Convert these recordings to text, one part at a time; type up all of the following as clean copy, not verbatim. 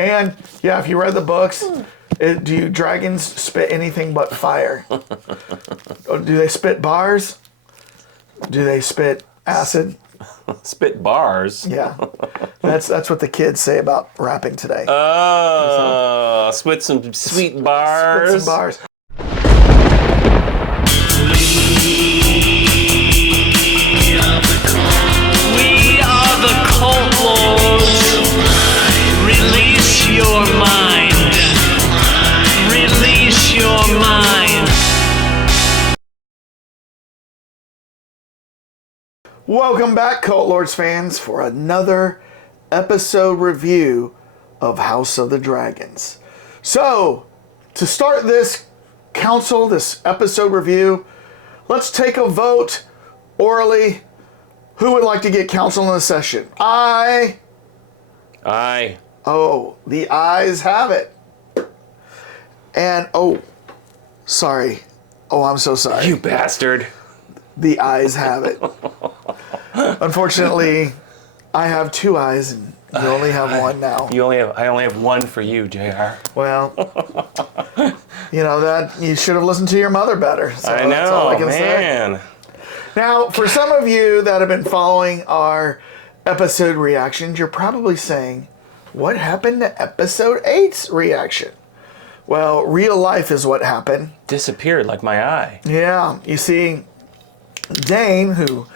And yeah, if you read the books, do dragons spit anything but fire? Do they spit bars? Do they spit acid? Spit bars? Yeah. That's what the kids say about rapping today. Oh, spit some sweet bars. Spit some bars. We are the Cult Lords. Release your mind. Release your mind. Welcome back, Cult Lords fans, for another episode review of House of the Dragons. So, to start this this episode review, let's take a vote orally. Who would like to get counsel in the session? Aye. Oh, the ayes have it. And, sorry. Oh, I'm so sorry. You bastard. The ayes have it. Unfortunately, I have two eyes and you only have one now. I only have one for you, JR. Well, that you should have listened to your mother better. So I know, that's all I can say. Now, for some of you that have been following our episode reactions, you're probably saying, what happened to episode 8's reaction? Well, real life is what happened. Disappeared like my eye. Yeah, you see, Dane, who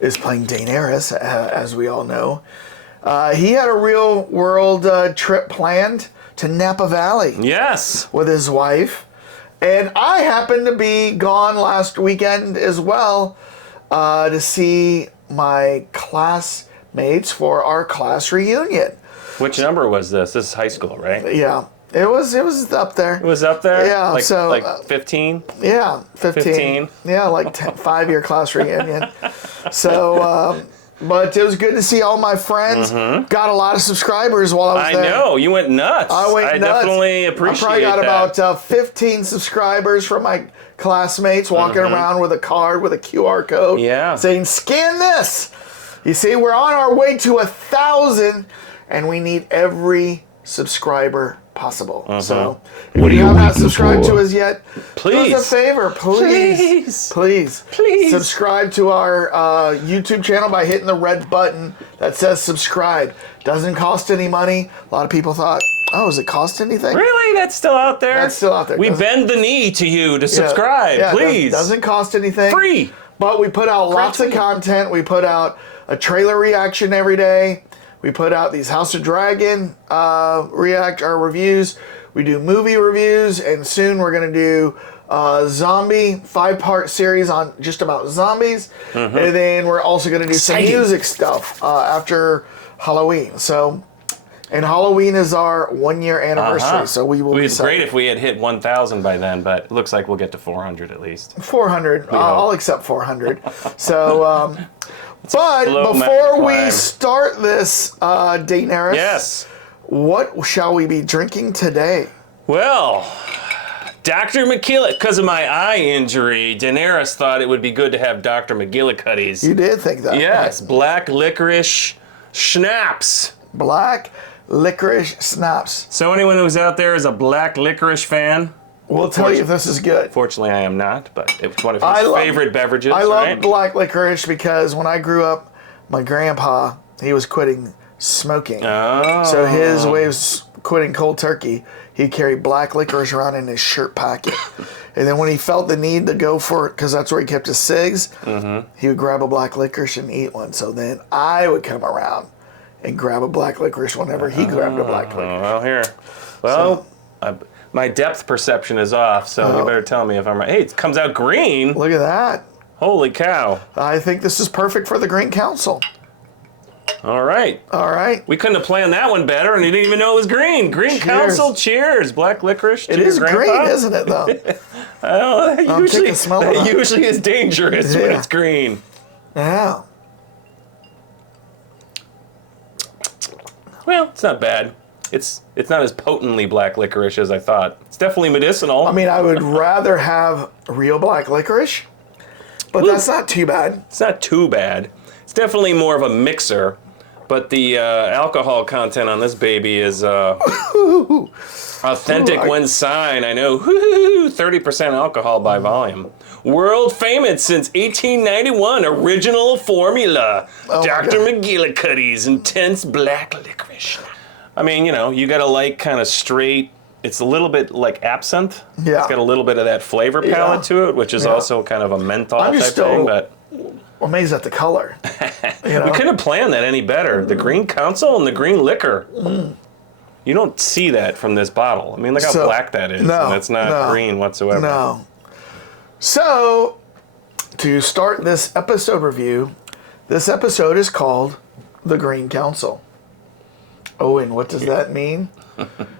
is playing Daenerys, as we all know, he had a real world trip planned to Napa Valley. Yes. With his wife. And I happened to be gone last weekend as well to see my classmates for our class reunion. Which number was this? This is high school, right? Yeah. It was up there. It was up there? Yeah. Like 15? Yeah, 15. Yeah, like 5-year class reunion. So, but it was good to see all my friends. Mm-hmm. Got a lot of subscribers while I was there. I know. You went nuts. I went nuts. Definitely appreciate that. I probably got about 15 subscribers from my classmates walking around with a card with a QR code saying, scan this. You see, we're on our way to 1,000 and we need every subscriber possible. So if you have not subscribed to us yet, please do us a favor. Please subscribe to our YouTube channel by hitting the red button that says subscribe. Doesn't cost any money. A lot of people thought, does it cost anything? Really? That's still out there? That's still out there. We bend the knee to you to subscribe. Please. Doesn't cost anything. Free. But we put out lots of content. We put out a trailer reaction every day. We put out these House of Dragon reviews. We do movie reviews, and soon we're going to do a zombie 5-part series on just about zombies. And then we're also going to do some music stuff after Halloween. So, and Halloween is our 1-year anniversary, so we will be It'd be great if we had hit 1,000 by then, but it looks like we'll get to 400 at least. 400. I'll accept 400. So, but before we start this, Daenerys, yes, what shall we be drinking today? Well, Dr. McGillicuddy's, because of my eye injury, Daenerys thought it would be good to have Dr. McGillicuddy's. You did think that. Yes, black licorice schnapps. Black licorice schnapps. So anyone who's out there is a black licorice fan, we'll tell you if this is good. Fortunately, I am not, but it's one of his favorite beverages. I love black licorice because when I grew up, my grandpa, he was quitting smoking. Oh. So his way of quitting cold turkey, he'd carry black licorice around in his shirt pocket. And then when he felt the need to go for it, because that's where he kept his cigs, he would grab a black licorice and eat one. So then I would come around and grab a black licorice whenever he grabbed a black licorice. My depth perception is off, so you better tell me if I'm right. Hey, it comes out green. Look at that. Holy cow. I think this is perfect for the Green Council. All right. We couldn't have planned that one better, and you didn't even know it was green. Green Council, cheers. Black licorice to It your is grandpa. green, isn't it, though? That usually is dangerous when it's green. Yeah. Well, it's not bad. It's not as potently black licorice as I thought. It's definitely medicinal. I mean, I would rather have real black licorice, but that's not too bad. It's not too bad. It's definitely more of a mixer But the alcohol content on this baby is authentic when signed. I know, 30% alcohol by volume. World famous since 1891. Original formula. Dr. McGillicuddy's intense black licorice. I mean, you got to like kind of straight. It's a little bit like absinthe. Yeah. It's got a little bit of that flavor palette to it, which is also kind of a menthol type thing. But amazed at the color. we couldn't have planned that any better. The green council and the green liquor. You don't see that from this bottle. I mean, look how black that is. No, and it's not green whatsoever. No. So, to start this episode review, this episode is called The Green Council. Oh, and what does that mean?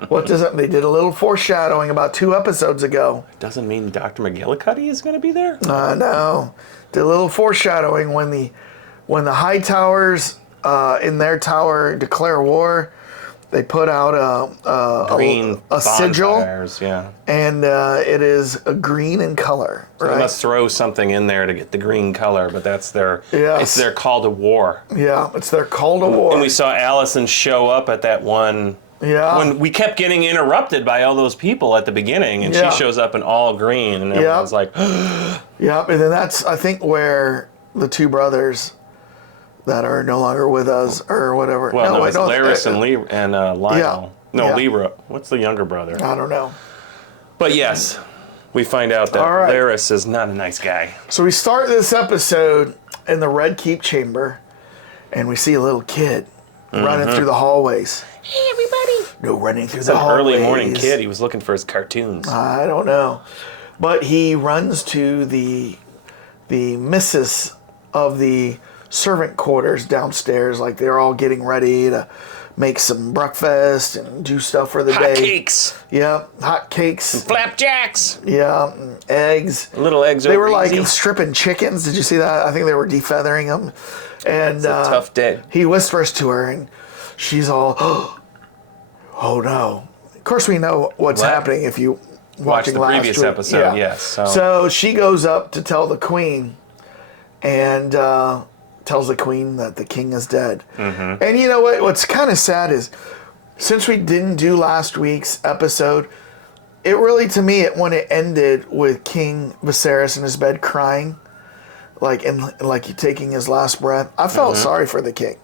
What does it? They did a little foreshadowing about 2 episodes ago. Doesn't mean Dr. McGillicuddy is going to be there? No. Did a little foreshadowing when the high towers in their tower declare war. They put out a sigil, and it is a green in color. So they must throw something in there to get the green color, but that's it's their call to war. Yeah, it's their call to war. And we saw Allison show up at that one. Yeah. When we kept getting interrupted by all those people at the beginning, and she shows up in all green, and everyone's like, yeah, and then that's, I think, where the 2 brothers that are no longer with us, or whatever. Well, it's Laris and Lionel. Yeah. Lyra. What's the younger brother? I don't know. But yes, we find out that Laris is not a nice guy. So we start this episode in the Red Keep chamber, and we see a little kid running through the hallways. Hey, everybody. No running through He's the an hallways. early morning kid. He was looking for his cartoons. I don't know. But he runs to the missus of the servant quarters downstairs, like they're all getting ready to make some breakfast and do stuff for the day. Hot cakes. Yeah, hot cakes. And flapjacks. Yeah, and eggs. Little eggs. They were like stripping chickens. Did you see that? I think they were defeathering them. And it's a tough day. He whispers to her, and she's all, oh no. Of course, we know what's happening if you watch the previous episode. Yes. So she goes up to tell the queen, and tells the queen that the king is dead. And you know what? What's kind of sad is, since we didn't do last week's episode, it really, to me, when it ended with King Viserys in his bed crying, like taking his last breath, I felt sorry for the king.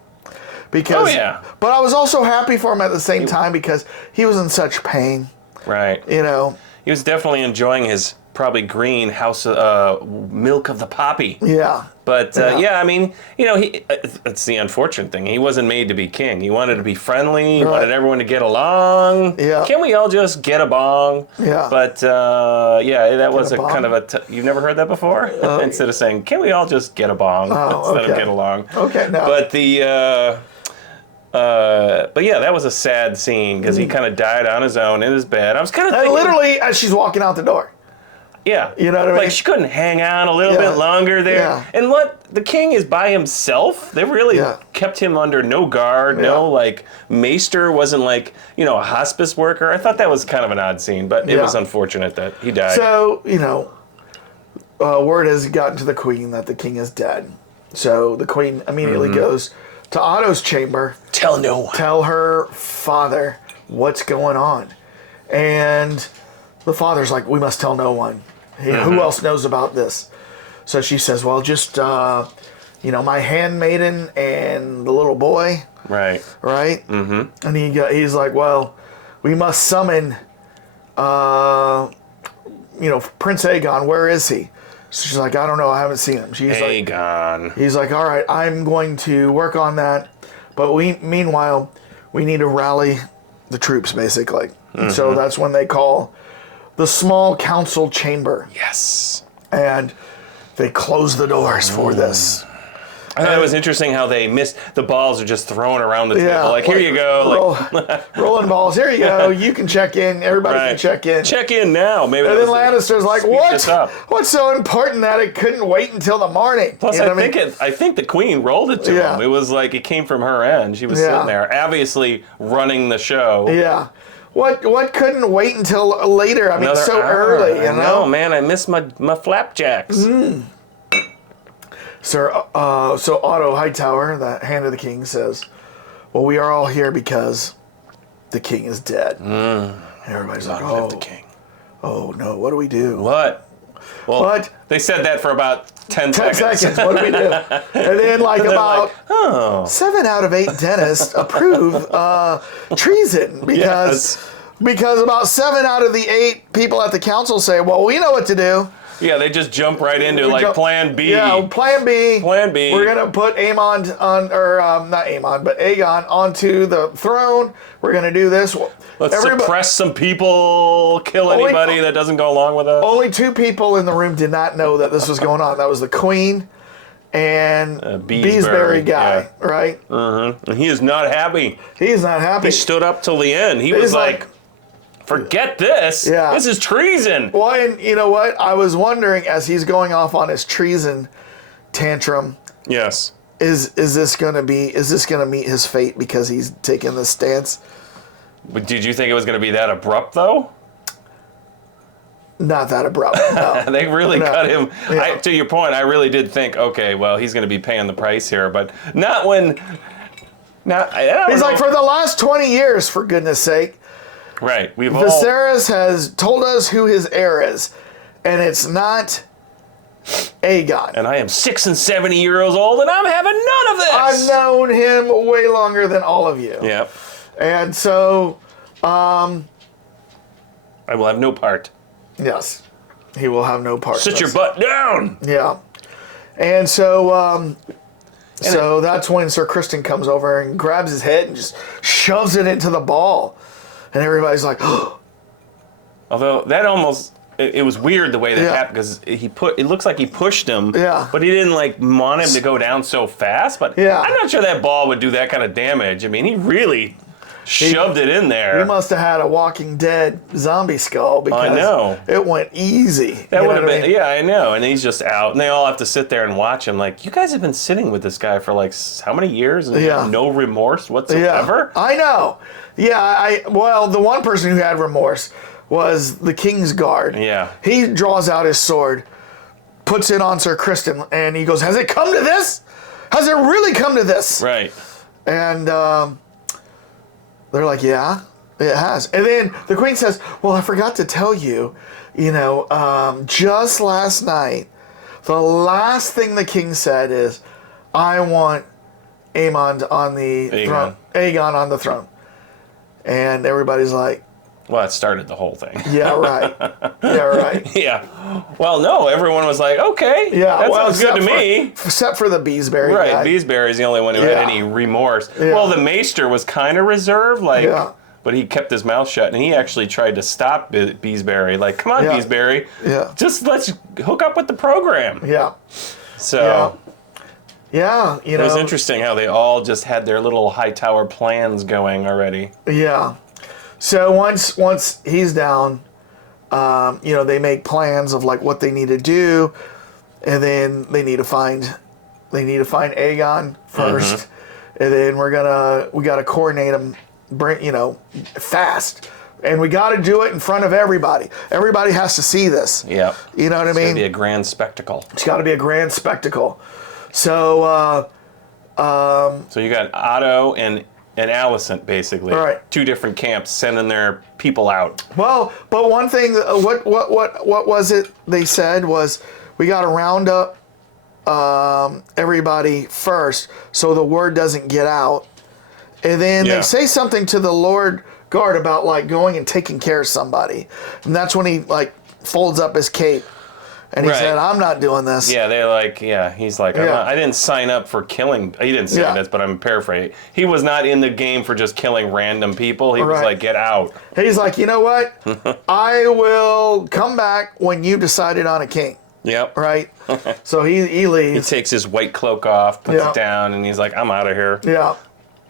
Because, but I was also happy for him at the same time because he was in such pain. Right. He was definitely enjoying his probably green house milk of the poppy. Yeah. But I mean, it's the unfortunate thing. He wasn't made to be king. He wanted to be friendly. He wanted everyone to get along. Yeah. Can we all just get a bong? Yeah. But that was a kind of you've never heard that before? Instead of saying, can we all just get a bong instead of get along? Okay. No. But that was a sad scene because he kind of died on his own in his bed. I was kind of thinking, literally as she's walking out the door. Yeah. You know what I mean? Like, she couldn't hang on a little bit longer there. Yeah. And the king is by himself. They really kept him under no guard. No, maester wasn't a hospice worker. I thought that was kind of an odd scene, but it was unfortunate that he died. So, word has gotten to the queen that the king is dead. So the queen immediately goes to Otto's chamber. Tell no one. Tell her father what's going on. And the father's like, we must tell no one. Who else knows about this? So she says, well, just, my handmaiden and the little boy. Right. Right? Mm-hmm. And he's like, well, we must summon, Prince Aegon. Where is he? So she's like, I don't know. I haven't seen him. Aegon. He's like, all right, I'm going to work on that. But meanwhile, we need to rally the troops, basically. And so that's when they call the small council chamber. Yes. And they close the doors for this. I thought it was interesting how they missed the balls are just thrown around the table. Like, here you go. Rolling balls. Here you go. You can check in. Everybody can check in. Check in now. Maybe. And then Lannister's like, what? What's so important that it couldn't wait until the morning? Plus, I think the queen rolled it to him. It was like it came from her end. She was sitting there, obviously running the show. Yeah. What couldn't wait until later? I mean, it's so early, you know? No, man, I miss my flapjacks. So Otto Hightower, the Hand of the King, says, well, we are all here because the king is dead. And everybody's like, Not the king. oh no, what do we do? What? Well, What? they said that for about 10 10 seconds. seconds. What do we do? And then, like, And they're about like, oh. 7 out of 8 dentists approve treason because about 7 out of the 8 people at the council say, well, we know what to do. Yeah, they just jump right into like plan B. Yeah, plan B. Plan B. We're gonna put Aemon on, or not Aemon, but Aegon onto the throne. We're gonna do this. Let's suppress some people, kill anybody that doesn't go along with us. Only 2 people in the room did not know that this was going on. That was the Queen and Beesbury guy, right? And he is not happy. He's not happy. He stood up till the end. He was like, forget this. Yeah. This is treason. Well, and you know what? I was wondering as he's going off on his treason tantrum. Yes. Is this gonna meet his fate because he's taking this stance? But did you think it was going to be that abrupt, though? Not that abrupt. No. They really cut him. Yeah. To your point, I really did think, okay, well, he's going to be paying the price here, but not when. He's like, for the last 20 years, for goodness sake. Right. Viserys has told us who his heir is, and it's not Aegon. And I am 6 and 70 years old, and I'm having none of this. I've known him way longer than all of you. Yep. And so, I will have no part. yes, he will have no part. Sit your butt down. Yeah. And so, so that's when Sir Criston comes over and grabs his head and just shoves it into the ball. And everybody's like, oh. Although that almost, it was weird the way that happened because it looks like he pushed him, but he didn't like want him to go down so fast. But I'm not sure that ball would do that kind of damage. I mean, he really shoved it in there. He must have had a Walking Dead zombie skull because I know. It went easy. That would have been, yeah, I know. And he's just out, and they all have to sit there and watch him. Like, you guys have been sitting with this guy for like how many years? And no remorse whatsoever. Yeah, I know. Yeah, well, the one person who had remorse was the King's Guard. Yeah. He draws out his sword, puts it on Sir Criston, and he goes, has it come to this? Has it really come to this? Right. And they're like, yeah, it has. And then the Queen says, well, I forgot to tell you, just last night, the last thing the king said is, I want Aemon on the throne. Aegon on the throne. And everybody's like, well, that started the whole thing. yeah, right. Yeah, right. Yeah. Well, no, everyone was like, okay. Yeah, that sounds good to me. Except for the Beesbury guy. Right, Beesbury's the only one who had any remorse. Yeah. Well, the Maester was kind of reserved, but he kept his mouth shut, and he actually tried to stop Beesbury. Like, come on, Beesbury. Yeah. Just let's hook up with the program. Yeah. So. Yeah, it was interesting how they all just had their little Hightower plans going already. Yeah. So once he's down, they make plans of like what they need to do, and then they need to find Aegon first, and then we gotta coordinate them, fast, and we gotta do it in front of everybody. Everybody has to see this. Yeah. You know what I mean? It's gonna be a grand spectacle. It's got to be a grand spectacle. So. So you got Otto and Alicent, basically. Right. 2 different camps sending their people out. Well, but one thing, what was it they said was we got to round up everybody first so the word doesn't get out. And then they say something to the Lord Guard about like going and taking care of somebody. And that's when he like folds up his cape. And he said, I'm not doing this. Yeah, they're like, he's like, I didn't sign up for killing. He didn't say this, but I'm paraphrasing. He was not in the game for just killing random people. He was like, get out. He's like, you know what? I will come back when you decided on a king. Yep. Right? So he leaves. He takes his white cloak off, puts it down, and he's like, I'm out of here. Yeah.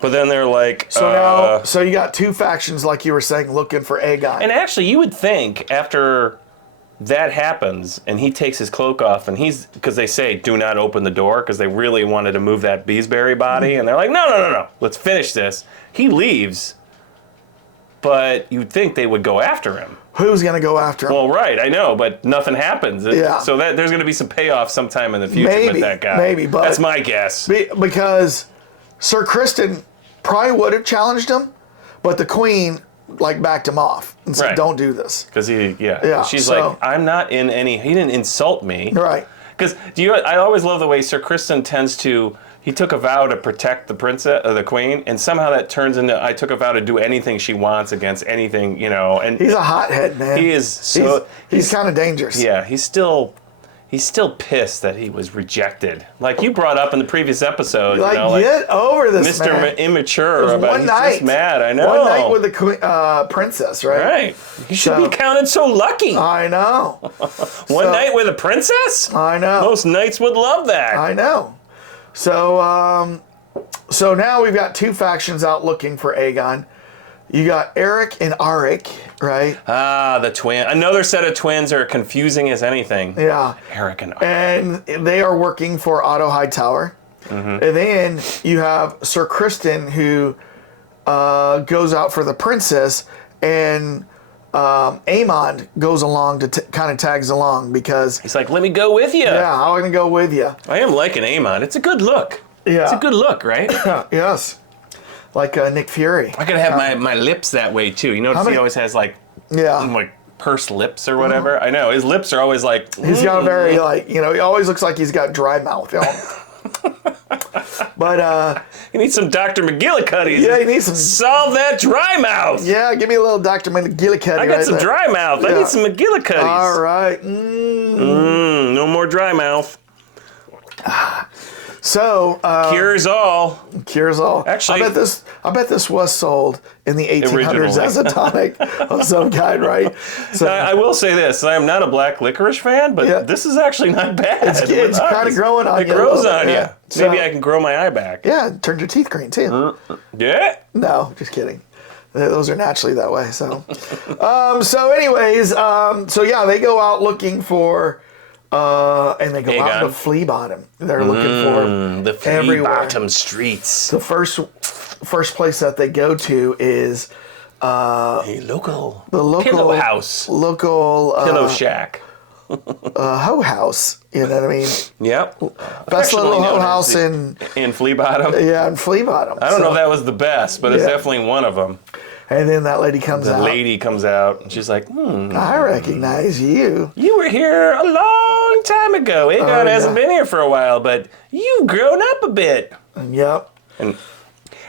But then they're like... So you got 2 factions, like you were saying, looking for Aegon. And actually, you would think after... that happens, and he takes his cloak off, and because they say, do not open the door, because they really wanted to move that Beesbury body, and they're like, no, let's finish this. He leaves, but you'd think they would go after him. Who's going to go after him? Well, right, I know, but nothing happens. Yeah. So there's going to be some payoff sometime in the future with that guy. Maybe, but... That's my guess. Because Sir Criston probably would have challenged him, but the queen like backed him off and said, Right. "Don't do this." Because she's so- like, I'm not in any. He didn't insult me. Right. Because I always love the way Sir Kristen tends to. He took a vow to protect the princess, the queen, and somehow that turns into I took a vow to do anything she wants against anything, And He's a hothead, man. he is so. He's kind of dangerous. Yeah, he's still pissed that he was rejected. Like you brought up in the previous episode, Get over this, Mr. man. Immature It was about one he's night. just mad. I know. One night with the queen, princess, right? Right. You should be counted so lucky. I know. One night with a princess? I know. Most knights would love that. I know. So, so now we've got two factions out looking for Aegon. You got Eric and Arik, right? Ah, the twin. Another set of twins are confusing as anything. Yeah. Eric and Arik. And they are working for Otto Hightower. And then you have Sir Kristen, who goes out for the princess, and Aemond goes along to kind of tags along because He's like, let me go with you. yeah, I'm gonna go with you. I am liking Aemon. It's a good look. Yeah. It's a good look, right? Yes, like Nick Fury. I gotta have my lips that way too. You notice many- he always has like Yeah, pursed lips or whatever. I know his lips are always like. he's got a very he always looks like he's got dry mouth. But You need some Dr. McGillicuddy. yeah, he needs some. Solve that dry mouth. Yeah, give me a little Dr. McGillicuddy. I got right some there. dry mouth. I Yeah. need some McGillicuddies. All right. No more dry mouth. So Cures all. cures all. Actually- I bet this was sold in the 1800s Originally. as a tonic of some kind, right? So I will say this: I am not a black licorice fan, but Yeah. this is actually not bad. It's kinda growing on It you a grows little on bit, you. yeah. So- Maybe I can grow my eye back. yeah, it turned your teeth green too. Yeah. No, just kidding. Those are naturally that way. So, so anyways, so yeah, they go out looking for, and they go out Aegon. to Flea Bottom. They're looking The for flea everywhere. bottom streets. The first place that they go to is A local. the local Pillow house. local Pillow shack. hoe house. You know what I mean? Yep. Best little Affectionately hoe known house as in in Flea Bottom. in Flea Bottom. I don't know if that was the best, but it's Yeah. definitely one of them. And then that lady comes The out. lady comes out and she's like, I recognize you. you were here a long time ago. Aegon hasn't been here for a while, but you've grown up a bit. Yep.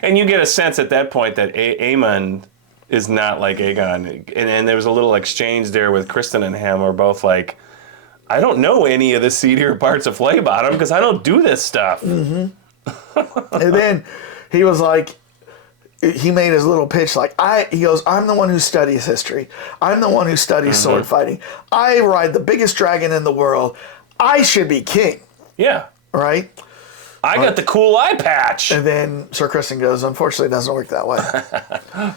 And you get a sense at that point that Aemon is not like Aegon. And there was a little exchange there with Kristen and him, where both like, I don't know any of the seedier parts of Flea Bottom because I don't do this stuff. And then he was like, he made his little pitch like, he goes, I'm the one who studies history. I'm the one who studies sword fighting. I ride the biggest dragon in the world. I should be king, Yeah. right? I got the cool eye patch. And then Sir Kristen goes, unfortunately, it doesn't work that way.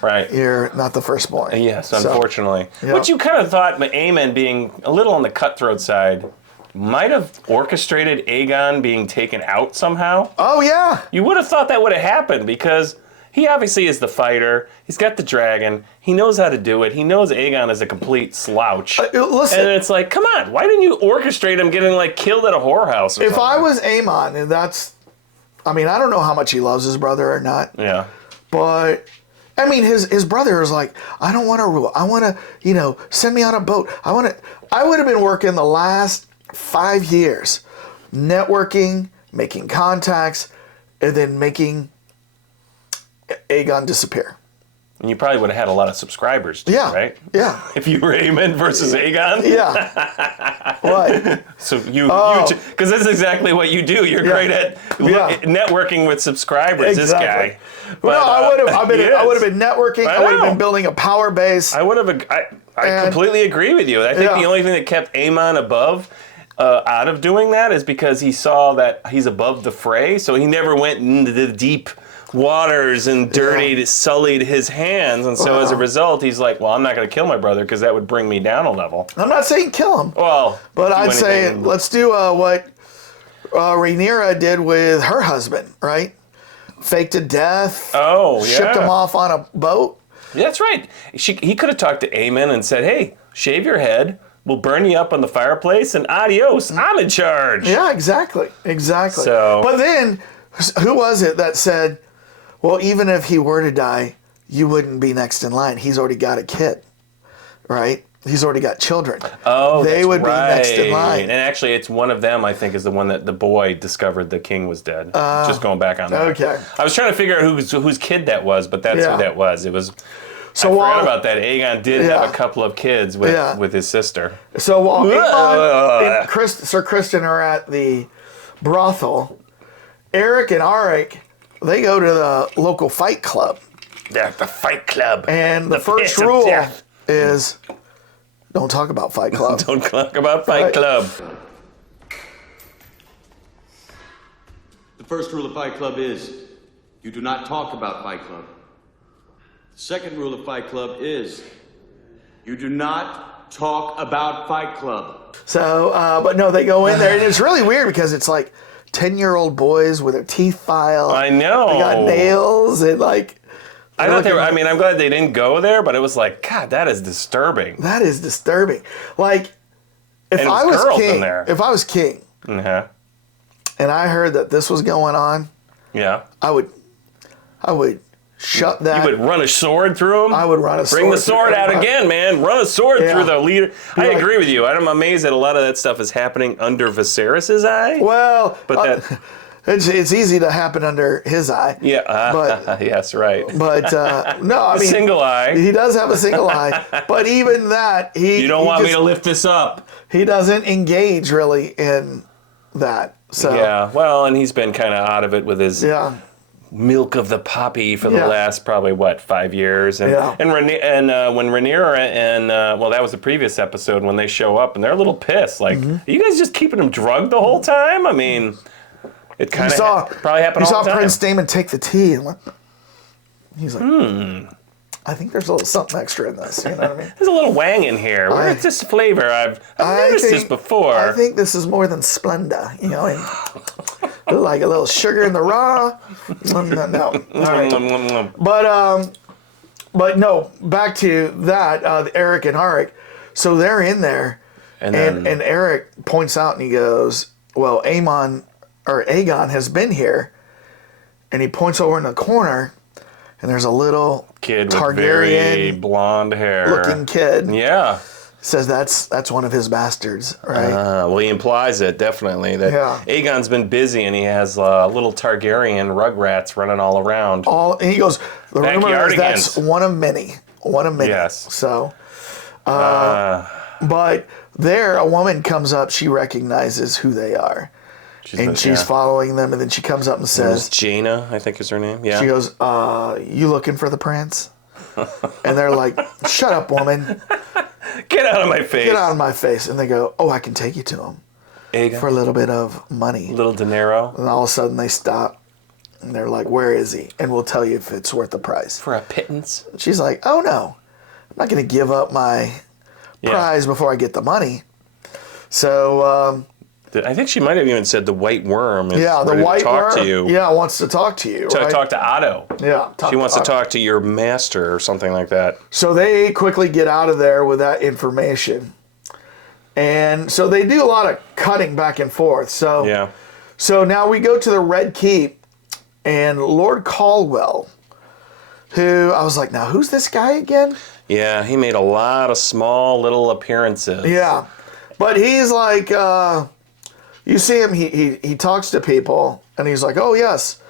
Right. You're not the firstborn. Yes, So, unfortunately. yeah. But you kind of thought Aemon being a little on the cutthroat side might have orchestrated Aegon being taken out somehow. oh, yeah. You would have thought that would have happened because he obviously is the fighter. He's got the dragon. He knows how to do it. He knows Aegon is a complete slouch. Listen. And it's like, come on, why didn't you orchestrate him getting like killed at a whorehouse or If something? I was Aemon, and I don't know how much he loves his brother or not, Yeah. but I mean, his brother is like, I don't want to rule. I want to, send me on a boat. I would have been working the last 5 years, networking, making contacts, and then making Aegon disappear. And you probably would have had a lot of subscribers too, Yeah. right? Yeah. If you were Aemon versus Aegon? Yeah. What? So Oh. because that's exactly what you do. You're great at Yeah. networking with subscribers. Exactly. This guy. Well, But, I would have. he I would is. have been networking. I would have know. been building a power base. I would have. I And- completely agree with you. I think Yeah. the only thing that kept Aemon above, out of doing that, is because he saw that he's above the fray. So he never went into the deep waters and sullied his hands. And so as a result, he's like, well, I'm not going to kill my brother because that would bring me down a level. I'm not saying kill him, Well, but do I'd say anything- let's do what Rhaenyra did with her husband. Right? Faked to death. Oh, yeah. Shipped him off on a boat. Yeah, that's right. He could have talked to Aemon and said, hey, shave your head. We'll burn you up on the fireplace and adios. I'm in charge. Yeah, exactly. So- But then, who was it that said, Well, even if he were to die, you wouldn't be next in line. He's already got a kid, right? He's already got children. Oh, they that's would be next in line. And actually, it's one of them, I think, is the one that the boy discovered the king was dead. Just going back on that. Okay. I was trying to figure out whose kid that was, but that's who that was. It was. So I forgot about that. Aegon did have a couple of kids with his sister. So while Aegon and Sir Kristen are at the brothel, Eric and Arik, they go to the local fight club. Yeah, the fight club. And the first rule is don't talk about Fight Club. Don't talk about Fight Club. The first rule of Fight Club is you do not talk about Fight Club. The second rule of Fight Club is you do not talk about Fight Club. So, but no, they go in there, and it's really weird because it's like 10-year-old boys with their teeth filed. I know. They got nails and like. I thought they were, I mean, I'm glad they didn't go there, but it was like, God, that is disturbing. That is disturbing. Like, if I was king, and I heard that this was going on, I would shut that. You would run a sword through them? I would run a sword. Bring the sword out again, man. Run a sword through the leader. I agree with you. I'm amazed that a lot of that stuff is happening under Viserys' eye. Well, but it's easy to happen under his eye. Yeah, but yes, right. But no, I mean, single eye. He does have a single eye, but even that, you don't want me to lift this up. He doesn't engage really in that. So yeah, well, and he's been kind of out of it with his milk of the poppy for the last probably 5 years, and when Rhaenyra and well, that was the previous episode when they show up and they're a little pissed. Like, are you guys just keeping him drugged the whole time? I mean. It kind of probably happened all the time. You saw Prince Daemon take the tea and he's like, I think there's a little something extra in this. You know what I mean? There's a little wang in here. Where's this flavor? I've noticed this before. I think this is more than Splenda, you know, and like a little sugar in the raw. No. All right. But no, back to that, Eric and Arik. So they're in there, and Eric points out and he goes, well, Aegon has been here, and he points over in the corner, and there's a little kid Targaryen with very blonde hair looking kid. Yeah. Says that's one of his bastards, right? Well, he implies it, definitely. That Aegon's been busy, and he has little Targaryen rugrats running all around. And he goes, the rumor is that's one of many. One of many. Yes. So, but there, a woman comes up, she recognizes who they are. She's following them, and then she comes up and says... Jaina, I think is her name. Yeah. She goes, you looking for the prince? And they're like, shut up, woman. Get out of my face. Get out of my face. And they go, oh, I can take you to him. Aegon? For a little bit of money. A little dinero. And all of a sudden they stop, and they're like, where is he? And we'll tell you if it's worth the price. For a pittance? She's like, oh, no. I'm not going to give up my prize before I get the money. So... I think she might have even said the White Worm is the ready White to talk Worm, to you. Yeah, wants to talk to you. To talk to Otto. Yeah. She wants to talk to your master or something like that. So they quickly get out of there with that information. And so they do a lot of cutting back and forth. So, so now we go to the Red Keep, and Lord Caldwell, who I was like, now who's this guy again? Yeah, he made a lot of small little appearances. Yeah. But he's like... you see him, he talks to people, and he's like, oh, yes,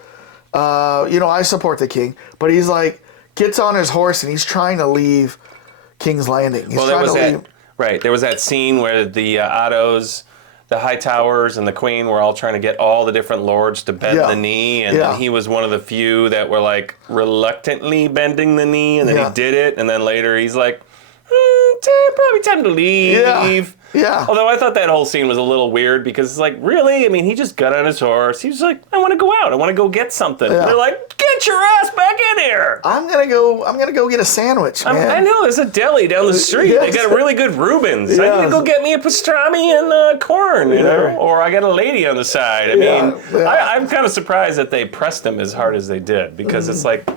I support the king. But he's like, gets on his horse, and he's trying to leave King's Landing. There was that scene where the Ottos, the High Towers, and the Queen were all trying to get all the different lords to bend the knee, and he was one of the few that were, like, reluctantly bending the knee, and then he did it, and then later he's like, probably time to leave. Yeah. Although I thought that whole scene was a little weird because it's like, really? I mean, he just got on his horse. He was like, I want to go out. I want to go get something. Yeah. And they're like, get your ass back in here. I'm gonna go get a sandwich, man. I know, there's a deli down the street. They got a really good Reuben's. I'm gonna go get me a pastrami and corn, you know, or I got a lady on the side. I mean, I'm kind of surprised that they pressed him as hard as they did because it's like,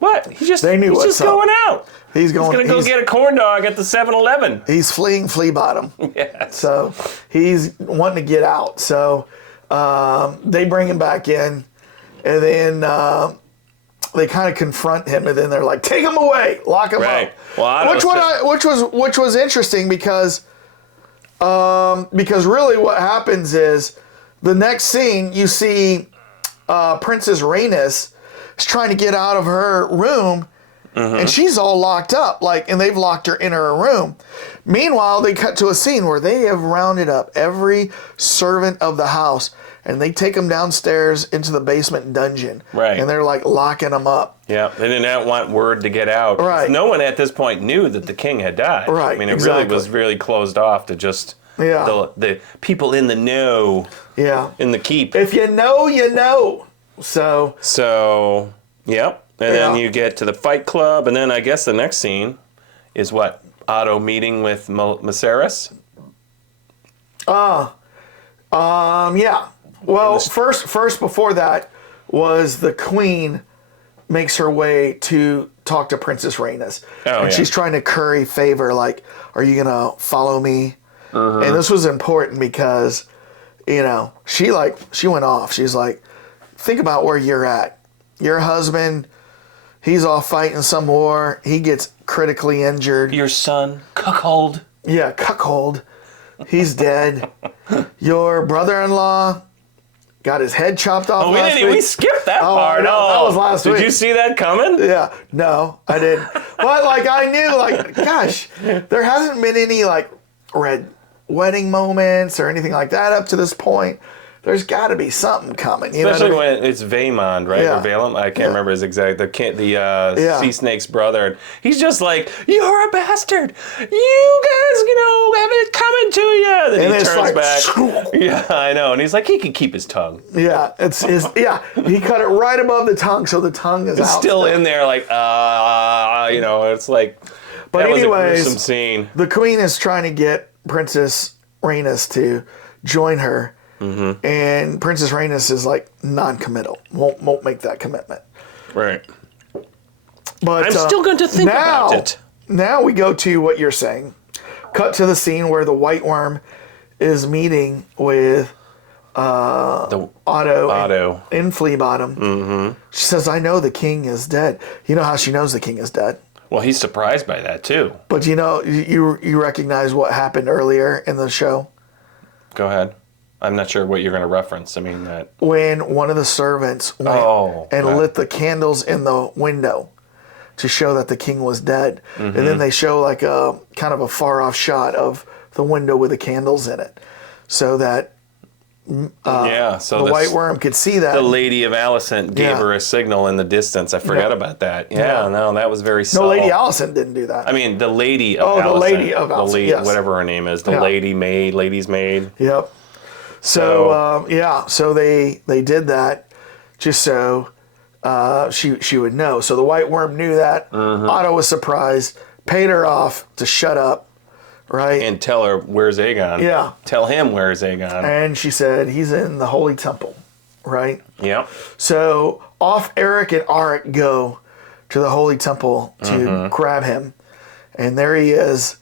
what? He's just going out. He's going to go get a corn dog at the 7-Eleven. He's fleeing Flea Bottom. Yes. So he's wanting to get out. So they bring him back in. And then they kind of confront him, and then they're like, "Take him away, lock him Right. up." Well, which was interesting because really what happens is the next scene you see Princess Rhaenys is trying to get out of her room, and she's all locked up, and they've locked her in her room. Meanwhile, they cut to a scene where they have rounded up every servant of the house, and they take them downstairs into the basement dungeon. Right. And they're locking them up. Yeah, they did not want word to get out. Right. No one at this point knew that the king had died. Right, I mean, it exactly. really was really closed off to just the people in the know. Yeah. In the keep. If you know, you know. So, yep. And then you get to the Fight Club, and then I guess the next scene is what? Otto meeting with Maceres? Yeah. Well, first before that was the queen makes her way to talk to Princess Rhaenys. And she's trying to curry favor, are you going to follow me? And this was important because, she went off. She's like, think about where you're at. Your husband, he's off fighting some war. He gets critically injured. Your son, cuckold. Yeah, cuckold. He's dead. Your brother-in-law got his head chopped off last week. We skipped that part. No, that was last week. Did you see that coming? Yeah. No, I didn't. But, I knew, gosh, there hasn't been any, red wedding moments or anything like that up to this point. There's got to be something coming. Especially when it's Vaemond, right? Yeah. Or Valem? I can't remember his exact. The sea snake's brother. And he's just like, "You're a bastard. You guys, have it coming to you." Then he turns back. Yeah, I know. And he's like, he can keep his tongue. Yeah, he cut it right above the tongue, so the tongue is It's out. still in there, it's like. But that anyways, was a gruesome scene. The queen is trying to get Princess Rhaenys to join her. And Princess Rhaenys is non-committal. Won't make that commitment. Right. But I'm still going to think about it. Now we go to what you're saying. Cut to the scene where the White Worm is meeting with Otto in Flea Bottom. She says, "I know the king is dead." You know how she knows the king is dead? Well, he's surprised by that too. But you recognize what happened earlier in the show? Go ahead. I'm not sure what you're going to reference. I mean that when one of the servants went lit the candles in the window to show that the king was dead, and then they show a kind of a far off shot of the window with the candles in it, so that the White Worm could see that. The Lady of Alicent gave her a signal in the distance. I forgot about that. Yeah, no, that was very subtle. No, Lady Alicent didn't do that. I mean, the Lady of Alicent. The Lady of Alicent, yes. Whatever her name is. The lady's maid. Yep. So so they did that just so she would know. So the White Worm knew that. Otto was surprised, paid her off to shut up, right? And tell her, where's Aegon? Yeah. Tell him where's Aegon. And she said, he's in the Holy Temple, right? Yep. So off Eric and Arik go to the Holy Temple to grab him. And there he is,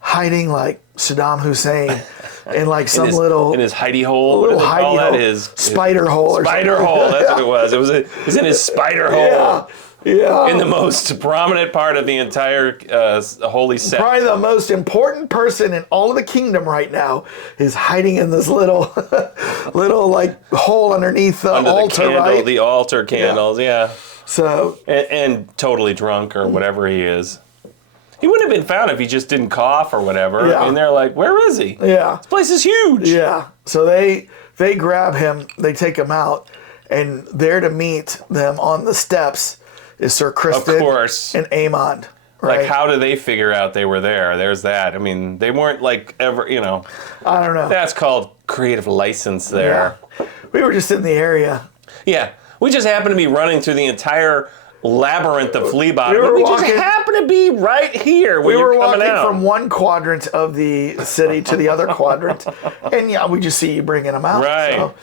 hiding like Saddam Hussein. In some in his hidey hole. What do they call that? His spider hole. Spider hole. That's what it was. It was in his spider hole. Yeah. In the most prominent part of the entire holy set. Probably the most important person in all of the kingdom right now is hiding in this little hole underneath the altar, the candle, right? The altar candles, yeah. So and totally drunk or whatever he is. He wouldn't have been found if he just didn't cough or whatever. Yeah. And they're like, where is he? Yeah. This place is huge. Yeah. So they grab him, they take him out, and there to meet them on the steps is Sir Criston Of course. and Aemond. Right? How do they figure out they were there? There's that. I mean, they weren't ever, I don't know. That's called creative license there. Yeah. We were just in the area. Yeah. We just happened to be running through the entire labyrinth of Flea Bottom. We just happen to be right here when you're coming out. We were walking from one quadrant of the city to the other quadrant, and we just see you bringing them out. Right.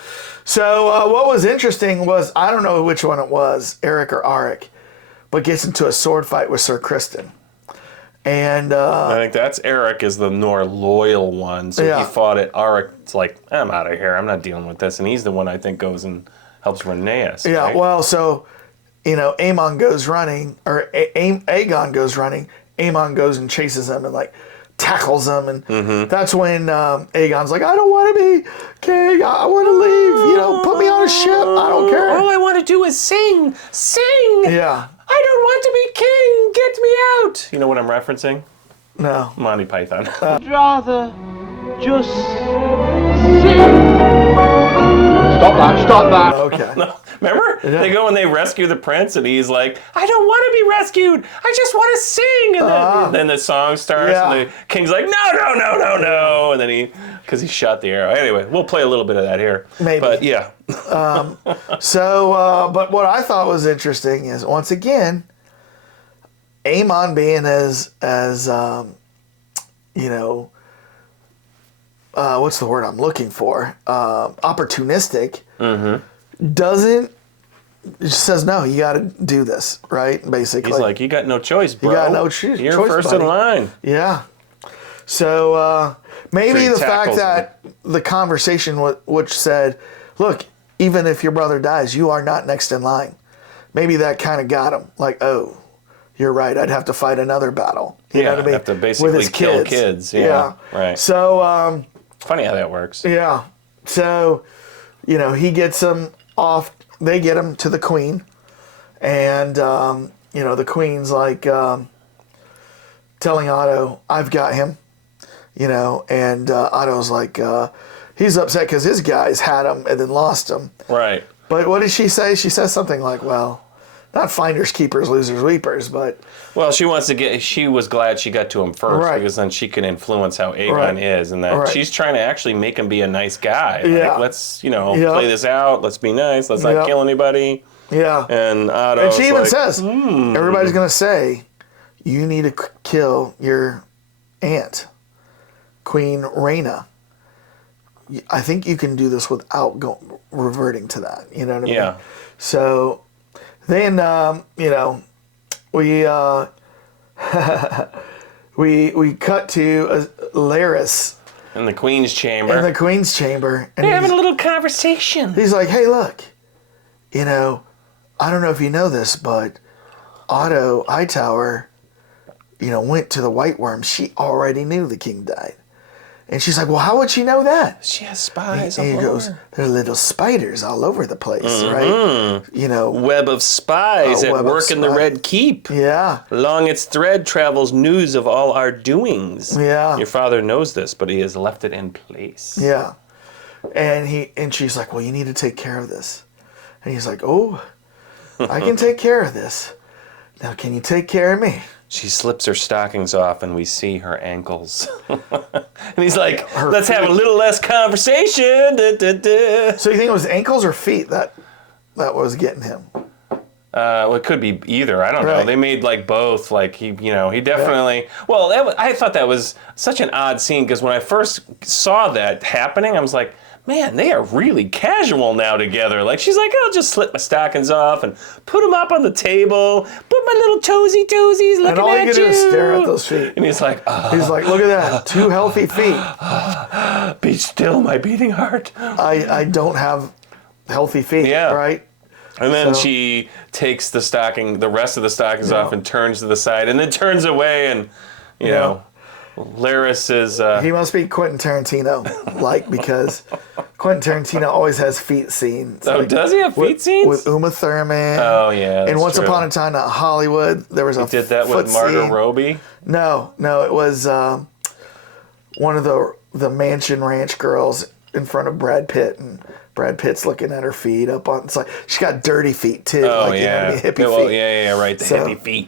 So what was interesting was, I don't know which one it was, Eric or Arik, but gets into a sword fight with Sir Criston. And I think that's Eric is the more loyal one. So he fought it. Arik's like, I'm out of here. I'm not dealing with this. And he's the one I think goes and helps Rhaenys. Yeah, right? well, so Amon goes running, or Aegon goes running. Amon goes and chases him and like tackles him, and that's when Aegon's like, I don't want to be king. I want to leave. Put me on a ship. I don't care. All I want to do is sing. Yeah. I don't want to be king. Get me out. You know what I'm referencing? No. Monty Python. Rather just Stop that. Okay. Remember? Yeah. They go and they rescue the prince, and he's like, I don't want to be rescued. I just want to sing. And then the song starts, and the king's like, no. And then because he shot the arrow. Anyway, we'll play a little bit of that here. Maybe. But yeah. But what I thought was interesting is, once again, Aemon being as what's the word I'm looking for? Opportunistic. Doesn't, just says, no, you got to do this, right? Basically. He's like, you got no choice, bro. You got no choice. You're first buddy. in line. Yeah. So maybe He the fact tackles that the conversation which said, look, even if your brother dies, you are not next in line. Maybe that kind of got him. Like, oh, you're right. I'd have to fight another battle. You know what I mean? Have to basically with his kill kids. kids. Yeah. Right. So, funny how that works. yeah. So, he gets them off. They get him to the queen. And, the queen's like telling Otto, I've got him. And Otto's like, he's upset because his guys had him and then lost him. Right. But what did she say? She says something like, well, not finders, keepers, losers, weepers, but... Well, she was glad she got to him first, Right. because then she can influence how Aegon Right. is, and that Right. she's trying to actually make him be a nice guy. Yeah. Like, let's, play this out. Let's be nice. Let's not Yeah. kill anybody. Yeah. And Otto's And she even like, says, everybody's going to say, you need to kill your aunt, Queen Rhaena. I think you can do this without reverting to that. You know what I mean? Yeah. So then, we cut to Larys in the Queen's chamber. in the Queen's chamber. And They're having a little conversation. he's like, hey, look, I don't know if you know this, but Otto Hightower, went to the White Worm. She already knew the king died. And she's like, well, how would she know that? She has spies. And he goes, there are little spiders all over the place, right? Web of spies A at web of work in the spies. Red Keep. Yeah, Along its thread travels news of all our doings. Yeah. Your father knows this, but he has left it in place. yeah. And she's like, well, you need to take care of this. And he's like, oh, I can take care of this. Now, can you take care of me? She slips her stockings off and we see her ankles. And he's like, let's have a little less conversation. Da, da, da. So you think it was ankles or feet that was getting him? Well, it could be either. I don't know. Right. They made like both. Like he definitely. Yeah. Well, I thought that was such an odd scene because when I first saw that happening, I was like, man, they are really casual now together. Like she's like, I'll just slip my stockings off and put them up on the table, put my little toesies looking And all you at can do you. is stare at those feet. And he's like, He's like, look at that, 2 healthy feet. be still, my beating heart. I don't have healthy feet, Yeah. right? And then So- she takes the rest of the stockings off and turns to the side and then turns away and, you know, Larys is... He must be Quentin Tarantino, because Quentin Tarantino always has feet scenes. Oh, does he have feet scenes? With Uma Thurman. Oh, yeah, And that's Once true. Upon a Time in Hollywood, there was a Did that foot with Margot scene. Robbie? No, it was one of the Mansion Ranch girls in front of Brad Pitt, and Brad Pitt's looking at her feet up on. It's like she's got dirty feet too. Oh, like, yeah. Hippie Yeah, well, feet. yeah, right. The So- hippie feet.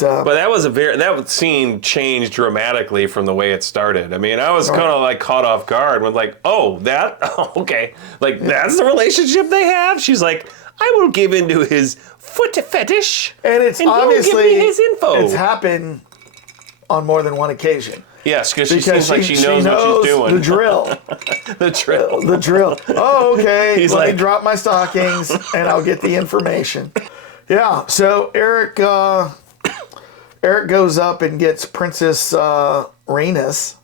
But that scene changed dramatically from the way it started. I mean, I was kind of like caught off guard with like, okay, like that's the relationship they have. She's like, I will give into his foot fetish, and it's and obviously he will give me his info. It's happened on more than one occasion. Yes, because she seems like she knows what she's doing. The drill. The drill. The drill. Oh, okay. Let me drop my stockings, and I'll get the information. Yeah. So Eric goes up and gets Princess Rhaenys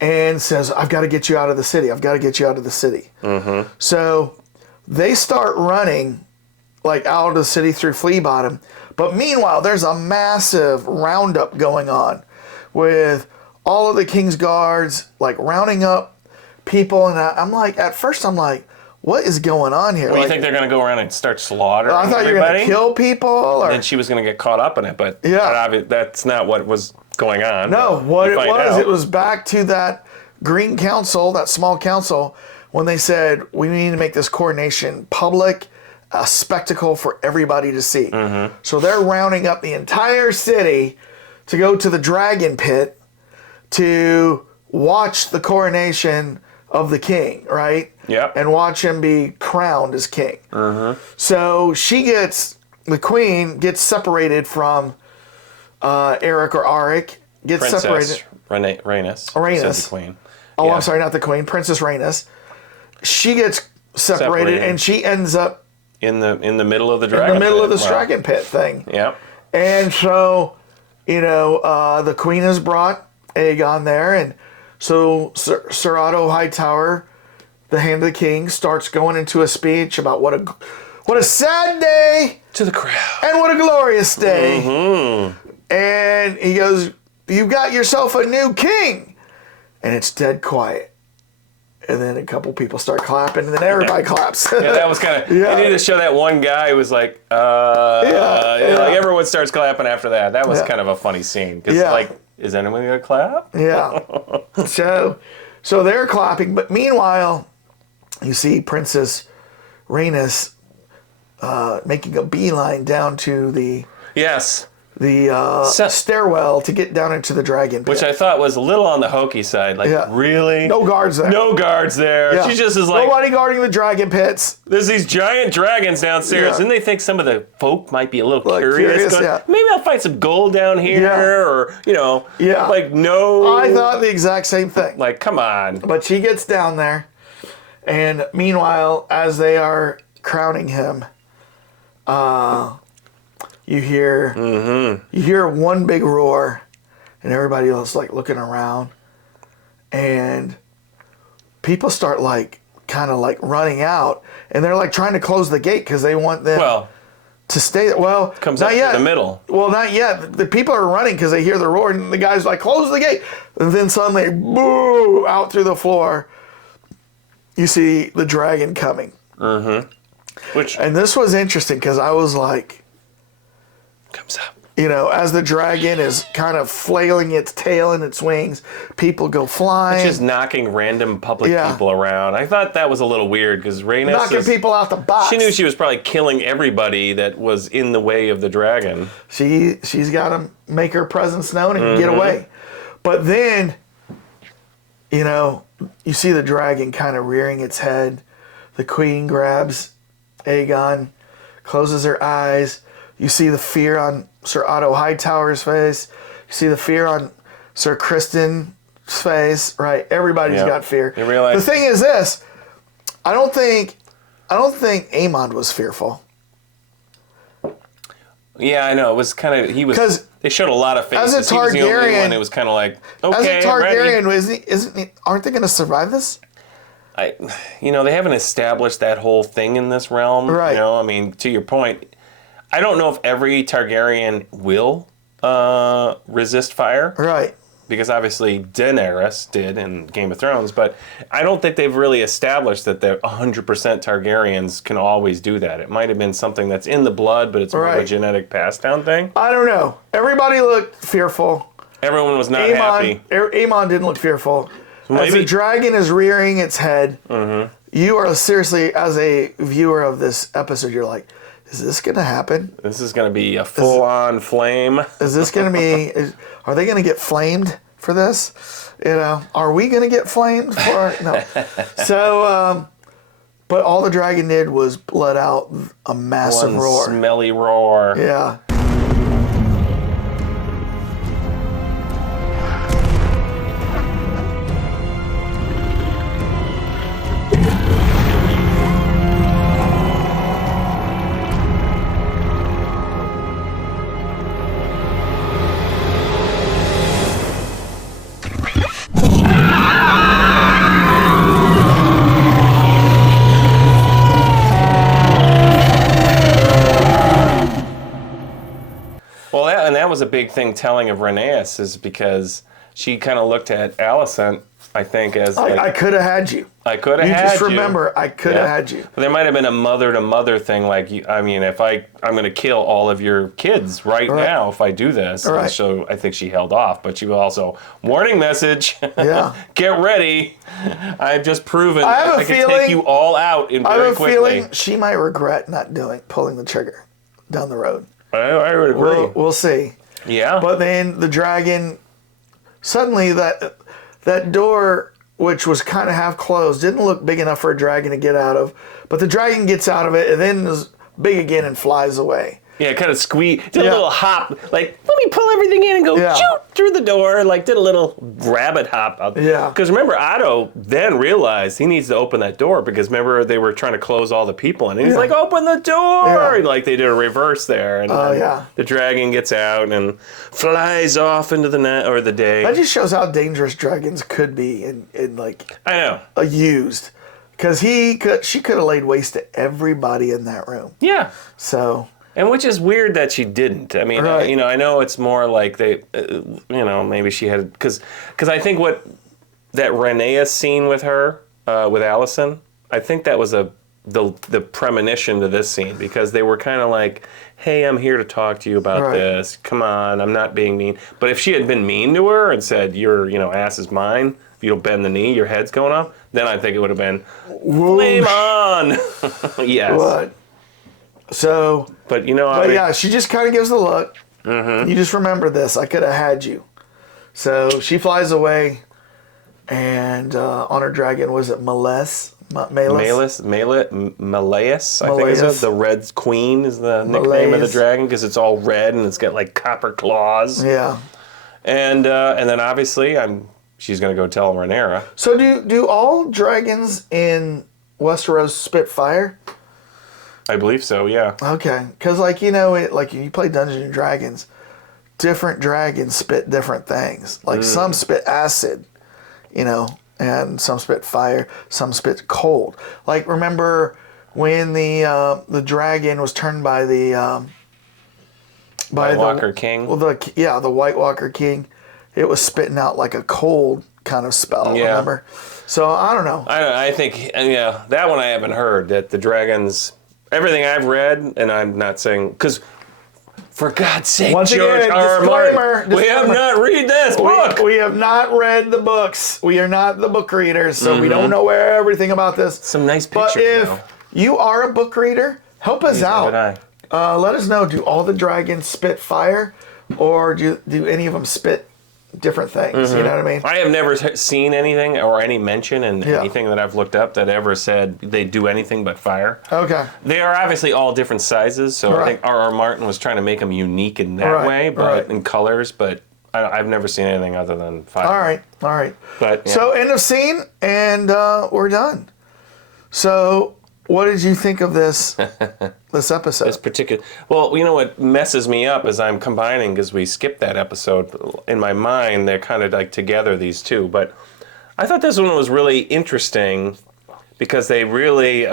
and says, "I've got to get you out of the city. I've got to get you out of the city." Mm-hmm. So they start running like out of the city through Flea Bottom. But meanwhile, there's a massive roundup going on with all of the King's Guards, like rounding up people. And I'm like, at first I'm like, what is going on here? Well, you think they're going to go around and start slaughtering I thought everybody? you were going to kill people? Or... And then she was going to get caught up in it, but that's not what was going on. No, what it was back to that Green Council, that small council, when they said, we need to make this coronation public, a spectacle for everybody to see. Mm-hmm. So they're rounding up the entire city to go to the dragon pit to watch the coronation of the king, right? Yep. And watch him be crowned as king. Mm-hmm. So the queen gets separated from Eric or Arik. Princess separated. Rhaenys. Said the queen. Oh, yeah. I'm sorry, not the queen. Princess Rhaenys. She gets separated, and she ends up in the middle of the dragon. In the middle of the dragon pit thing. Yep. And so, the queen has brought Aegon there, and so Sir Otto Hightower, the Hand of the King, starts going into a speech about what a sad day to the crowd, and what a glorious day. Mm-hmm. And he goes, "You got yourself a new king," and it's dead quiet. And then a couple people start clapping, and then everybody claps. Yeah, that was kind of. They needed to show that one guy who was like, like everyone starts clapping after that. That was kind of a funny scene because is anyone gonna clap? Yeah. So they're clapping, but meanwhile, you see Princess Rhaenys making a beeline down to the stairwell to get down into the dragon pit. Which I thought was a little on the hokey side. Like, really? No guards there. No guards there. Yeah. She just is like... Nobody guarding the dragon pits. There's these giant dragons downstairs. Yeah. And they think some of the folk might be a little curious. Yeah. Maybe I'll find some gold down here. Or, like, no... I thought the exact same thing. Like, come on. But she gets down there. And meanwhile, as they are crowning him... You hear one big roar, and everybody else like looking around, and people start kind of running out, and they're like trying to close the gate because they want them to stay there. Well, comes not up yet. In the middle. Well, not yet. The people are running because they hear the roar, and the guy's like, "Close the gate!" And then suddenly, boo! Out through the floor, you see the dragon coming. Mm-hmm. And this was interesting because I was like. Comes up. As the dragon is kind of flailing its tail and its wings, people go flying. It's just knocking random public people around. I thought that was a little weird because Rhaenys knocking people out the box. She knew she was probably killing everybody that was in the way of the dragon. She's got to make her presence known and get away. But then, you see the dragon kind of rearing its head. The queen grabs Aegon, closes her eyes. You see the fear on Sir Otto Hightower's face. You see the fear on Sir Kristen's face, right? Everybody's got fear. You realize the thing is this: I don't think Aemond was fearful. Yeah, I know. It was kind of because they showed a lot of faces. As a Targaryen, he was the only one. It was kind of like, okay, as a Targaryen, aren't they going to survive this? They haven't established that whole thing in this realm, right? I mean, to your point. I don't know if every Targaryen will resist fire. Right. Because obviously Daenerys did in Game of Thrones, but I don't think they've really established that they're 100% Targaryens can always do that. It might have been something that's in the blood, but it's more of a genetic pass-down thing. I don't know. Everybody looked fearful. Everyone was not happy. Aemond didn't look fearful. So as the dragon is rearing its head, you are seriously, as a viewer of this episode, you're like, is this going to happen? This is going to be a full-on flame. Is this going to be? Are they going to get flamed for this? You know, are we going to get flamed for? No. So, but all the dragon did was let out a massive roar. Smelly roar. Yeah. Well, that was a big thing telling of Rhaenyra is because she kind of looked at Alicent, I think, as I could have had you. I could have had you. Just remember, I could have had you. But there might have been a mother-to-mother thing, like, I mean, if I'm going to kill all of your kids right now if I do this. Right. So I think she held off, but she was also, warning message, get ready. I've just proven I can take you all out very quickly. I have a feeling she might regret not pulling the trigger down the road. I would agree. We'll see. Yeah. But then the dragon, suddenly that door, which was kind of half closed, didn't look big enough for a dragon to get out of. But the dragon gets out of it and then is big again and flies away. Yeah, kind of did a little hop, like, let me pull everything in and go shoot through the door, like did a little rabbit hop out. Yeah. Because remember, Otto then realized he needs to open that door because remember they were trying to close all the people in. And he's like, open the door! Yeah. And like they did a reverse there. And the dragon gets out and flies off into the night or the day. That just shows how dangerous dragons could be in like I know. Used. Because she could have laid waste to everybody in that room. Yeah. So... And which is weird that she didn't. I mean, you know, I know it's more like they, you know, maybe she had, because I think that Rhaenyra scene with her, with Alicent, I think that was the premonition to this scene because they were kind of like, hey, I'm here to talk to you about this. Come on, I'm not being mean. But if she had been mean to her and said, your, ass is mine, if you don't bend the knee, your head's going off, then I think it would have been, flame on. Yes. What? So, but yeah, she just kind of gives the look. Mm-hmm. You just remember this. I could have had you. So she flies away, and on her dragon, was it Malleus? Malleus, I think is it. The Red Queen is the nickname of the dragon because it's all red and it's got like copper claws. Yeah. And then obviously she's gonna go tell Rhaenyra. So do all dragons in Westeros spit fire? I believe so, yeah. Okay, because like you play Dungeons and Dragons, different dragons spit different things. Like some spit acid, and some spit fire, some spit cold. Like remember when the dragon was turned by the White Walker King. Well, the White Walker King, it was spitting out like a cold kind of spell. Yeah. Remember? So I don't know. I think that one I haven't heard that the dragons. Everything I've read, and I'm not saying, because for God's sake, Once George again, R. Martin, we have not read this book. We have not read the books. We are not the book readers, so we don't know everything about this. Some nice pictures, but if you are a book reader, help us out. Let us know, do all the dragons spit fire, or do any of them spit different things? Mm-hmm. You know what I mean? I have never seen anything or any mention in anything that I've looked up that ever said they do anything but fire. Okay. They are obviously all different sizes, so I think R.R. Martin was trying to make them unique in that way, but in colors, but I've never seen anything other than fire. All right. But, so end of scene, and we're done. So what did you think of this episode? This particular... Well, you know what messes me up is I'm combining, because we skipped that episode. In my mind, they're kind of like together, these two. But I thought this one was really interesting because they really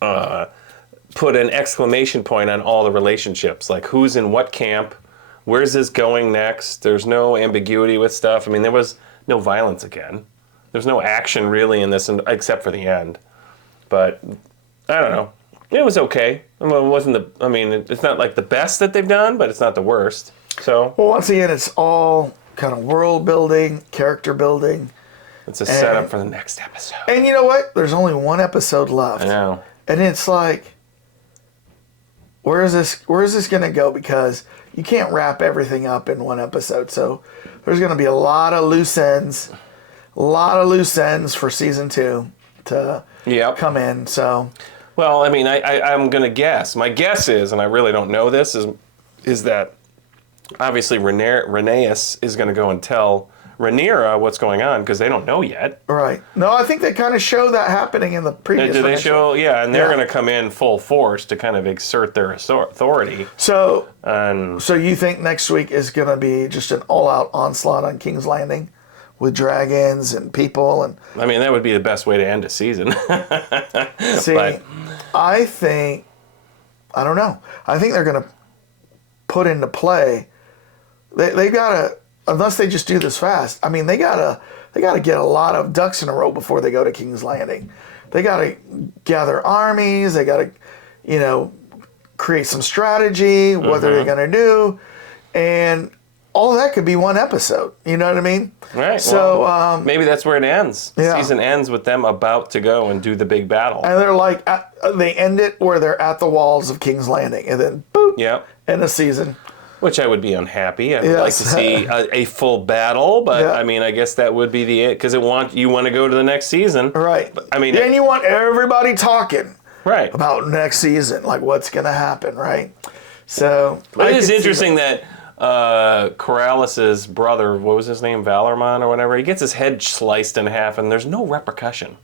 put an exclamation point on all the relationships. Like, who's in what camp? Where's this going next? There's no ambiguity with stuff. I mean, there was no violence again. There's no action really in this, except for the end. But I don't know. It was okay. It wasn't it's not like the best that they've done, but it's not the worst. So. Well, once again, it's all kind of world building, character building. It's a setup for the next episode. And you know what? There's only one episode left. I know. And it's like, where is this going to go? Because you can't wrap everything up in one episode. So there's going to be a lot of loose ends for season 2 to come in. So, well, I mean, I'm going to guess. My guess is, and I really don't know this, is that obviously Rhaenyra is going to go and tell Rhaenyra what's going on because they don't know yet. Right. No, I think they kind of show that happening in the previous. Did they show? Yeah, and they're going to come in full force to kind of exert their authority. So you think next week is going to be just an all-out onslaught on King's Landing with dragons and people? And I mean, that would be the best way to end a season. See, I don't know. I think they're going to put into play. They gotta, unless they just do this fast. I mean, they gotta get a lot of ducks in a row before they go to King's Landing. They gotta gather armies. They gotta, create some strategy. What are they gonna do? And all that could be one episode. You know what I mean? Right. So maybe that's where it ends. The yeah. season ends with them about to go and do the big battle. And they're like, they end it where they're at the walls of King's Landing, and then boop, end the season. Which I would be unhappy. I would like to see a full battle, but I mean, I guess that would be the it because you want to go to the next season, right? But, I mean, then you want everybody talking, right, about next season, like what's going to happen, right? So it is interesting that Corralis's brother, what was his name, Valermon or whatever, he gets his head sliced in half, and there's no repercussion.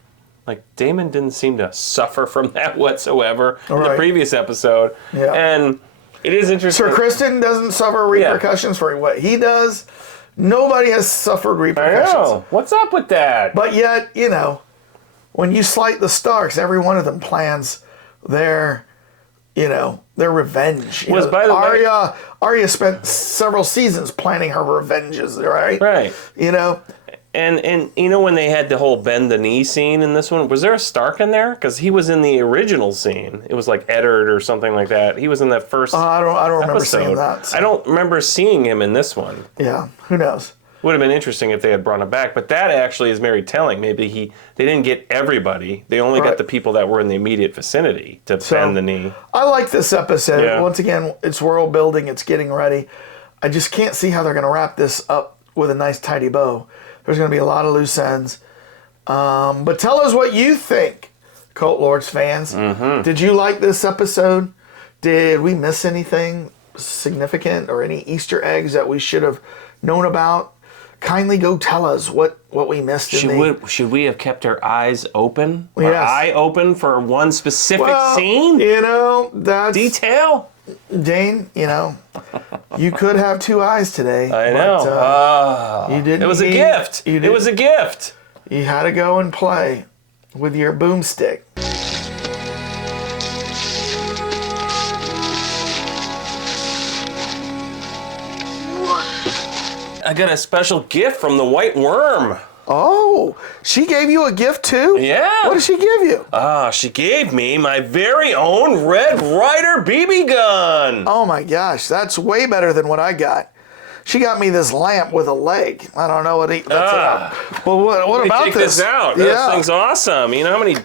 Like Daemon didn't seem to suffer from that whatsoever in the previous episode, and. It is interesting. Sir Kristen doesn't suffer repercussions for what he does. Nobody has suffered repercussions. I know. What's up with that? But yet, when you slight the Starks, every one of them plans their revenge. By the way, Arya spent several seasons planning her revenges, right? Right. And when they had the whole bend the knee scene in this one, was there a Stark in there? Because he was in the original scene. It was like Eddard or something like that. He was in that first. I don't remember seeing that. So. I don't remember seeing him in this one. Yeah, who knows? Would have been interesting if they had brought him back, but that actually is very telling. Maybe they didn't get everybody. They only got the people that were in the immediate vicinity to bend the knee. I like this episode. Yeah. Once again, it's world building. It's getting ready. I just can't see how they're going to wrap this up with a nice tidy bow. There's going to be a lot of loose ends. But tell us what you think, Cult Lords fans. Mm-hmm. Did you like this episode? Did we miss anything significant or any Easter eggs that we should have known about? Kindly go tell us what we missed. Should we have kept our eyes open? Yes. Our eye open for one specific scene? That's... Detail? Dane, you could have two eyes today. I know. You didn't. It was a gift. It was a gift. You had to go and play with your boomstick. I got a special gift from the White Worm. Oh, she gave you a gift too? Yeah. What did she give you? She gave me my very own Red Ryder BB gun. Oh my gosh, that's way better than what I got. She got me this lamp with a leg. I don't know what that's about. Well, what about check this? This out. Yeah. This thing's awesome. You know how many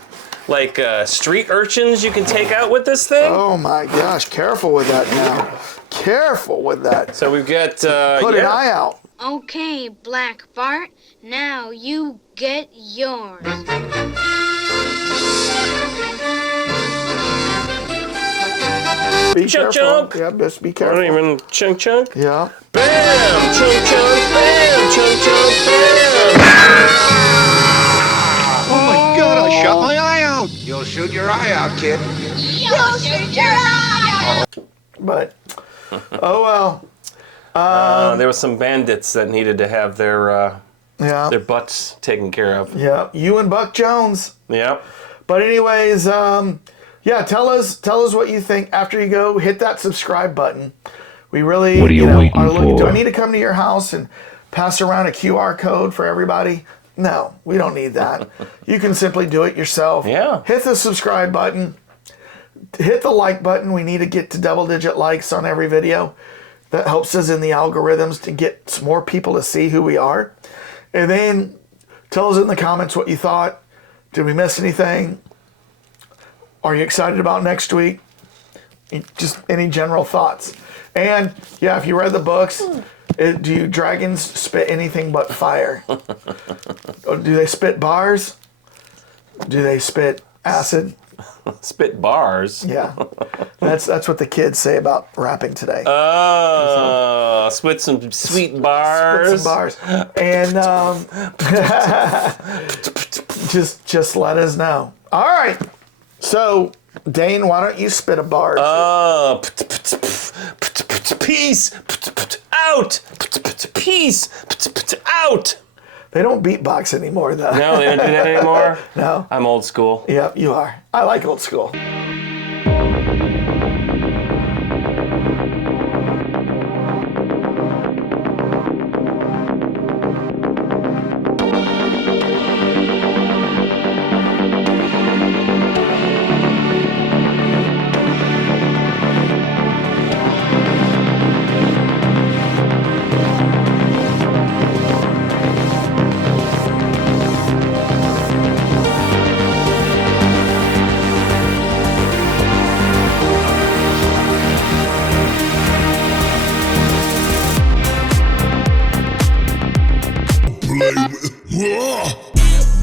street urchins you can take out with this thing? Oh my gosh, careful with that now. Careful with that. So we've got put an eye out. Okay, Black Bart, now you get yours. Be chunk, careful. chunk. Yeah, just be I careful. don't even chunk chunk. Yeah. Bam! Chunk chunk bam! Chunk chunk bam! Oh my God! I shot my eye out. You'll shoot your eye out, kid. You'll shoot your eye out. But oh well. There was some bandits that needed to have their butts taken care of. Yeah, you and Buck Jones. Yeah. But anyways, tell us what you think after you go. Hit that subscribe button. We really, what are you waiting are looking. for? Do I need to come to your house and pass around a QR code for everybody? No, we don't need that. You can simply do it yourself. Yeah. Hit the subscribe button. Hit the like button. We need to get to double-digit likes on every video. That helps us in the algorithms to get more people to see who we are. And then tell us in the comments what you thought. Did we miss anything? Are you excited about next week? Just any general thoughts. And yeah, if you read the books, do dragons spit anything but fire? Or do they spit bars? Do they spit acid? Spit bars. Yeah, that's what the kids say about rapping today. Spit some sweet bars. Spit some bars, and just let us know. All right, so Dane, why don't you spit a bar? Peace out. Peace out. They don't beatbox anymore, though. No, they don't do that anymore? No. I'm old school. Yep, you are. I like old school.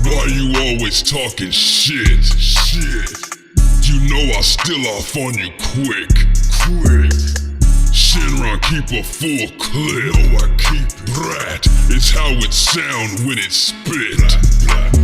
Why you always talking shit? You know I'll steal off on you quick. Shenron keep a full clip. I keep brat. It's how it sound when it spit.